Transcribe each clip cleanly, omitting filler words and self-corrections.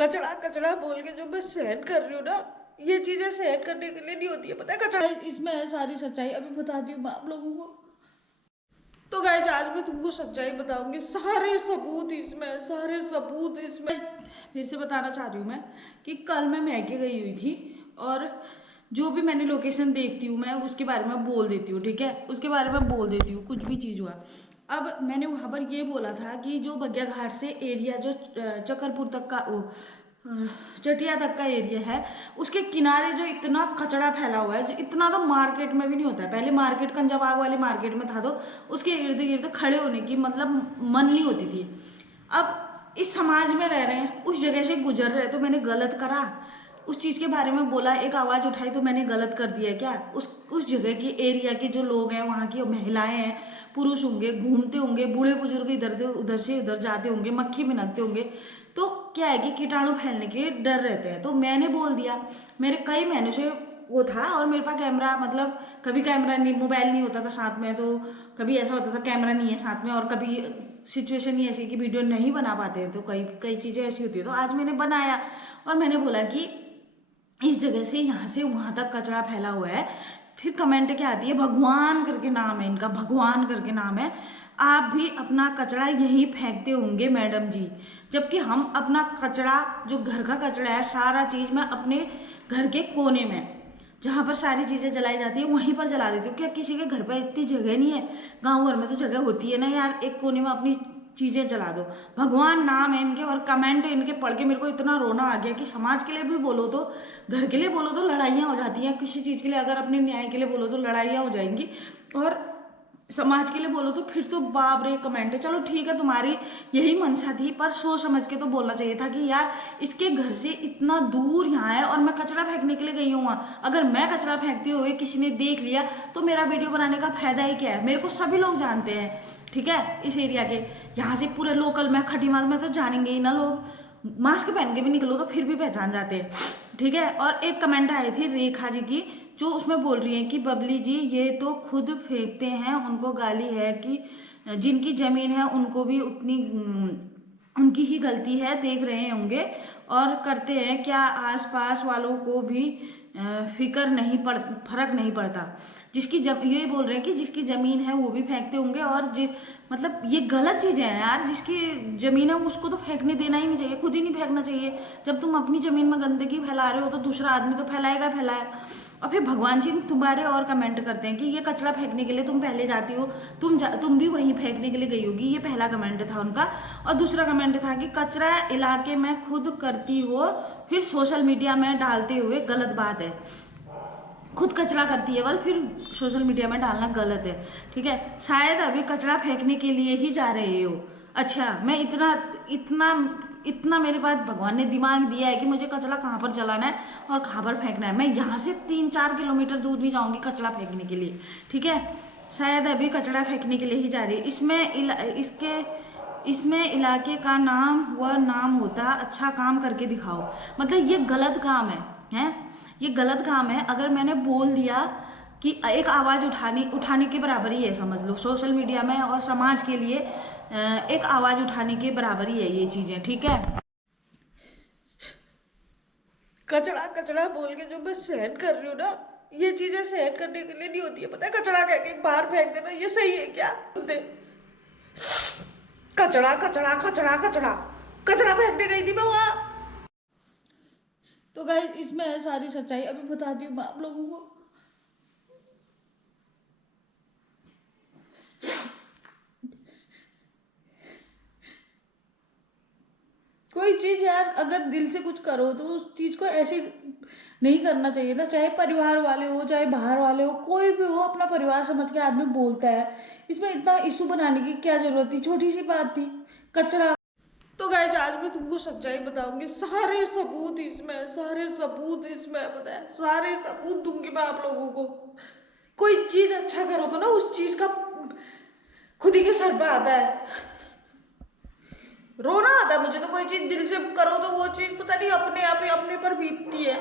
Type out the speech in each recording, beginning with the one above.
कचड़ा कचड़ा बोल के जो मैं सहन कर रही हूँ ना, ये चीजें सहन करने के लिए नहीं होती है, पता है। कचड़ा इसमें है सारी सच्चाई, अभी बताती हूँ मैं आप लोगों को। तो गाइस आज मैं तुमको सच्चाई बताऊंगी, सारे सबूत इसमें, सारे सबूत इसमें। फिर से बताना चाह रही हूँ मैं कि कल मैं मैके गई हुई थी और जो भी मैंने लोकेशन देखती हूँ मैं उसके बारे में बोल देती हूँ, ठीक है। उसके बारे में बोल देती हूँ कुछ भी चीज़ हुआ। अब मैंने वहाँ पर ये बोला था कि जो बग्या घाट से एरिया जो चकरपुर तक का चटिया तक का एरिया है, उसके किनारे जो इतना कचरा फैला हुआ है, जो इतना तो मार्केट में भी नहीं होता है। पहले मार्केट कंजाबाग वाली मार्केट में था तो उसके इर्द गिर्द खड़े होने की मतलब मन नहीं होती थी। अब इस समाज में रह रहे हैं, उस जगह से गुजर रहे, तो मैंने गलत करा? उस चीज़ के बारे में बोला, एक आवाज़ उठाई तो मैंने गलत कर दिया क्या? उस जगह की एरिया के जो लोग हैं, वहाँ की महिलाएं हैं, पुरुष होंगे, घूमते होंगे, बूढ़े बुजुर्ग उधर से उधर जाते होंगे, मक्खी भिनकते होंगे, तो क्या है कि कीटाणु फैलने के डर रहते हैं। तो मैंने बोल दिया, मेरे कई महीनों से वो था, और मेरे पास कैमरा मतलब कभी कैमरा नहीं, मोबाइल नहीं होता था साथ में, तो कभी ऐसा होता था कैमरा नहीं है साथ में, और कभी सिचुएशन ही ऐसी कि वीडियो नहीं बना पाते हैं, तो कई कई चीज़ें ऐसी होती है। तो आज मैंने बनाया और मैंने बोला कि इस जगह से यहाँ से वहाँ तक कचरा फैला हुआ है। फिर कमेंट क्या आती है, भगवान करके नाम है इनका, भगवान करके नाम है, आप भी अपना कचरा यहीं फेंकते होंगे मैडम जी। जबकि हम अपना कचरा, जो घर का कचरा है, सारा चीज़ मैं अपने घर के कोने में जहाँ पर सारी चीज़ें जलाई जाती है वहीं पर जला देती हूँ। क्या किसी के घर पर इतनी जगह नहीं है? गाँव घर में तो जगह होती है ना यार, एक कोने में अपनी चीज़ें जला दो। भगवान नाम है इनके, और कमेंट इनके पढ़ के मेरे को इतना रोना आ गया कि समाज के लिए भी बोलो तो, घर के लिए बोलो तो लड़ाइयाँ हो जाती हैं। किसी चीज़ के लिए अगर अपने न्याय के लिए बोलो तो लड़ाइयाँ हो जाएंगी, और समाज के लिए बोलो तो फिर तो बाप रे कमेंट है। चलो ठीक है, तुम्हारी यही मंशा थी, पर सोच समझ के तो बोलना चाहिए था कि यार इसके घर से इतना दूर यहाँ है और मैं कचरा फेंकने के लिए गई हूँ वहाँ। अगर मैं कचरा फेंकते हुए किसी ने देख लिया तो मेरा वीडियो बनाने का फायदा ही क्या है? मेरे को सभी लोग जानते हैं, ठीक है, इस एरिया के, यहाँ से पूरे लोकल में, खटीमार में तो जानेंगे ही ना लोग। मास्क पहन के भी निकलो तो फिर भी पहचान जाते हैं, ठीक है। और एक कमेंट आई थी रेखा जी की, जो उसमें बोल रही है कि बबली जी ये तो खुद फेंकते हैं, उनको गाली है कि जिनकी जमीन है उनको भी उतनी उनकी ही गलती है, देख रहे होंगे और करते हैं क्या, आसपास वालों को भी फिक्र नहीं पड़, फर्क नहीं पड़ता। जिसकी ये बोल रहे हैं कि जिसकी ज़मीन है वो भी फेंकते होंगे, और मतलब ये गलत चीज़ें हैं यार। जिसकी ज़मीन है उसको तो फेंकने देना ही नहीं चाहिए, खुद ही नहीं फेंकना चाहिए। जब तुम अपनी ज़मीन में गंदगी फैला रहे हो तो दूसरा आदमी तो फैलाएगा फैलाएगा। और फिर भगवान जी तुम्हारे और कमेंट करते हैं कि ये कचरा फेंकने के लिए तुम पहले जाती हो, तुम भी वहीं फेंकने के लिए गई होगी। ये पहला कमेंट था उनका। और दूसरा कमेंट था कि कचरा इलाके में खुद करती हो फिर सोशल मीडिया में डालते हुए गलत बात है। खुद कचरा करती है बल, फिर सोशल मीडिया में डालना गलत है, ठीक है। शायद अभी कचरा फेंकने के लिए ही जा रहे हो। अच्छा, मैं इतना इतना इतना मेरे पास भगवान ने दिमाग दिया है कि मुझे कचरा कहाँ पर जलाना है और कहाँ पर फेंकना है। मैं यहाँ से 3-4 किलोमीटर दूर नहीं जाऊँगी कचरा फेंकने के लिए, ठीक है। शायद अभी कचरा फेंकने के लिए ही जा रही है। इसमें इलाके का नाम वह नाम होता, अच्छा काम करके दिखाओ। मतलब ये गलत काम है, ये गलत काम है। अगर मैंने बोल दिया कि एक आवाज़ उठाने के बराबर ही है, समझ लो, सोशल मीडिया में और समाज के लिए एक आवाज़ उठाने के बराबर ही है ये चीज़ें, ठीक है। कचड़ा कचड़ा बोल के जो मैं सहन कर रही हूँ ना, ये चीजें सहन करने के लिए नहीं होती है, पता है। कचड़ा कह के बाहर फेंक देना ये सही है क्या? कचड़ा कचड़ा कचड़ा कचड़ा कचड़ा फेंकने गई थी मैं वहां। तो गाइस इसमें है सारी सच्चाई, अभी बताती हूँ मैं आप लोगों को। कोई चीज यार अगर दिल से कुछ करो तो उस चीज को ऐसे नहीं करना चाहिए ना। चाहे परिवार वाले हो, चाहे बाहर वाले हो, कोई भी हो, अपना परिवार समझ के आदमी बोलता है। इसमें इतना इशू बनाने की क्या जरूरत थी? छोटी सी बात थी, कचरा। तो गाइस आज मैं तुमको सच्चाई बताऊंगी, सारे सबूत इसमें, सारे सबूत इसमें, पता है, सारे सबूत दूंगी मैं आप लोगों को। कोई चीज अच्छा करो तो ना उस चीज का खुद ही के सर पे आता है, रोना आता है मुझे। तो कोई चीज दिल से करो तो वो चीज पता नहीं अपने आप ही अपने पर बीतती है।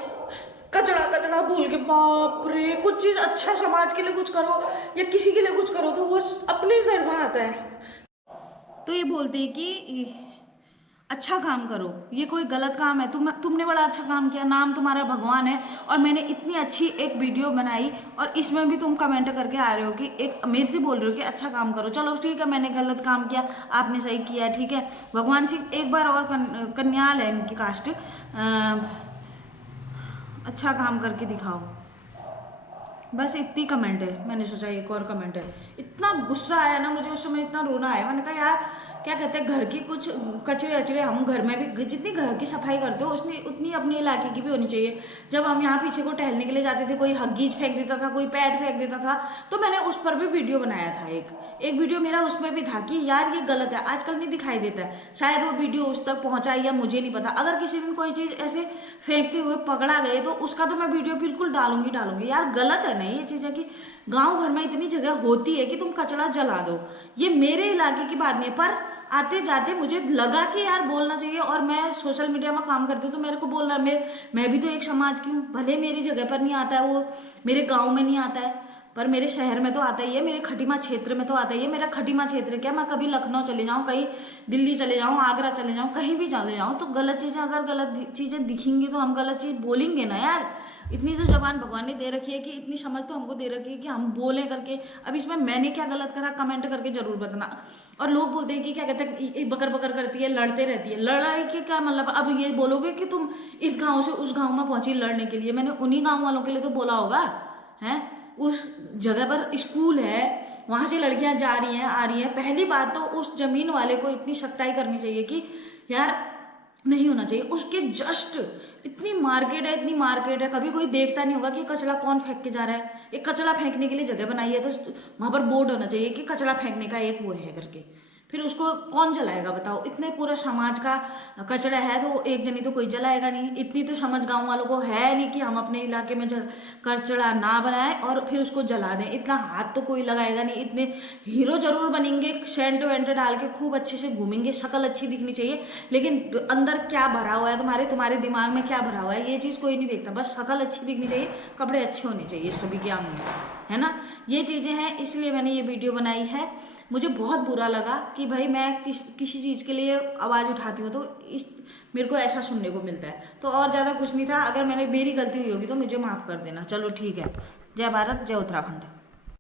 कचड़ा कचड़ा भूल के, बाप रे, कुछ चीज अच्छा समाज के लिए कुछ करो या किसी के लिए कुछ करो तो वो अपने सर में आता है। तो ये बोलते हैं कि अच्छा काम करो, ये कोई गलत काम है? तुमने बड़ा अच्छा काम किया, नाम तुम्हारा भगवान है, और मैंने इतनी अच्छी एक वीडियो बनाई और इसमें भी तुम कमेंट करके आ रहे हो कि एक मेरे से बोल रहे हो कि अच्छा काम करो। चलो ठीक है, मैंने गलत काम किया, आपने सही किया, ठीक है। भगवान सिंह एक बार और कन्याल है इनकी कास्ट, अच्छा काम करके दिखाओ, बस इतनी कमेंट है। मैंने सोचा एक और कमेंट है, इतना गुस्सा आया ना मुझे उस समय, इतना रोना आया। मैंने कहा यार क्या कहते हैं, घर की कुछ कचरे अचरे हम घर में भी जितनी घर की सफाई करते हो उतनी अपने इलाके की भी होनी चाहिए। जब हम यहाँ पीछे को टहलने के लिए जाते थे, कोई हग्गीज फेंक देता था, कोई पैड फेंक देता था, तो मैंने उस पर भी वीडियो बनाया था। एक वीडियो मेरा उसमें भी था कि यार ये गलत है, आजकल नहीं दिखाई देता है, शायद वो वीडियो उस तक पहुंचा या मुझे नहीं पता। अगर किसी दिन कोई चीज़ ऐसे फेंकते हुए पकड़ा गए तो उसका तो मैं वीडियो बिल्कुल डालूंगी यार, गलत है ना ये चीज़ें कि गांव घर में इतनी जगह होती है कि तुम कचरा जला दो। ये मेरे इलाके की बात नहीं है, पर आते जाते मुझे लगा कि यार बोलना चाहिए, और मैं सोशल मीडिया में काम करती हूँ तो मेरे को बोलना, मैं भी तो एक समाज की हूँ। भले मेरी जगह पर नहीं आता है, वो मेरे गाँव में नहीं आता है, पर मेरे शहर में तो आता ही है, मेरे खटीमा क्षेत्र में तो आता ही है। मेरा खटीमा क्षेत्र क्या, मैं कभी लखनऊ चले जाऊँ, कहीं दिल्ली चले जाऊँ, आगरा चले जाऊँ, कहीं भी चले जाऊँ, तो गलत चीज़ें अगर गलत चीज़ें दिखेंगी तो हम गलत चीज़ बोलेंगे ना यार। इतनी तो जबान भगवान ने दे रखी है कि इतनी समझ तो हमको दे रखी है कि हम बोलें करके। अब इसमें मैंने क्या गलत करा, कमेंट करके जरूर बताना। और लोग बोलते हैं कि क्या कहते हैं, बकर बकर करती है, लड़ते रहती है। लड़ाई के क्या मतलब, अब ये बोलोगे कि तुम इस गाँव से उस गाँव में पहुंची लड़ने के लिए, मैंने उन्हीं गाँव वालों के लिए तो बोला होगा है। उस जगह पर स्कूल है, वहां से लड़कियां जा रही हैं आ रही हैं। पहली बात तो उस जमीन वाले को इतनी सख्ताई करनी चाहिए कि यार नहीं होना चाहिए। उसके जस्ट इतनी मार्केट है, इतनी मार्केट है, कभी कोई देखता नहीं होगा कि कचरा कौन फेंक के जा रहा है। एक कचरा फेंकने के लिए जगह बनाई है तो वहां पर बोर्ड होना चाहिए कि कचरा फेंकने का एक वो है करके, फिर उसको कौन जलाएगा बताओ। इतने पूरा समाज का कचरा है तो एक जनी तो कोई जलाएगा नहीं। इतनी तो समझ गांव वालों को है नहीं कि हम अपने इलाके में कचरा ना बनाएं और फिर उसको जला दें। इतना हाथ तो कोई लगाएगा नहीं। इतने हीरो जरूर बनेंगे, सेंट वेंट डाल के खूब अच्छे से घूमेंगे, शक्ल अच्छी दिखनी चाहिए, लेकिन अंदर क्या भरा हुआ है तुम्हारे दिमाग में क्या भरा हुआ है ये चीज़ कोई नहीं देखता। बस शक्ल अच्छी दिखनी चाहिए, कपड़े अच्छे होने चाहिए सभी के अंग में, है ना। ये चीज़ें हैं, इसलिए मैंने ये वीडियो बनाई है। मुझे बहुत बुरा लगा कि भाई मैं किसी चीज़ के लिए आवाज़ उठाती हूँ तो मेरे को ऐसा सुनने को मिलता है। तो और ज़्यादा कुछ नहीं था, अगर मेरी गलती हुई होगी तो मुझे माफ़ कर देना। चलो ठीक है, जय भारत, जय उत्तराखंड।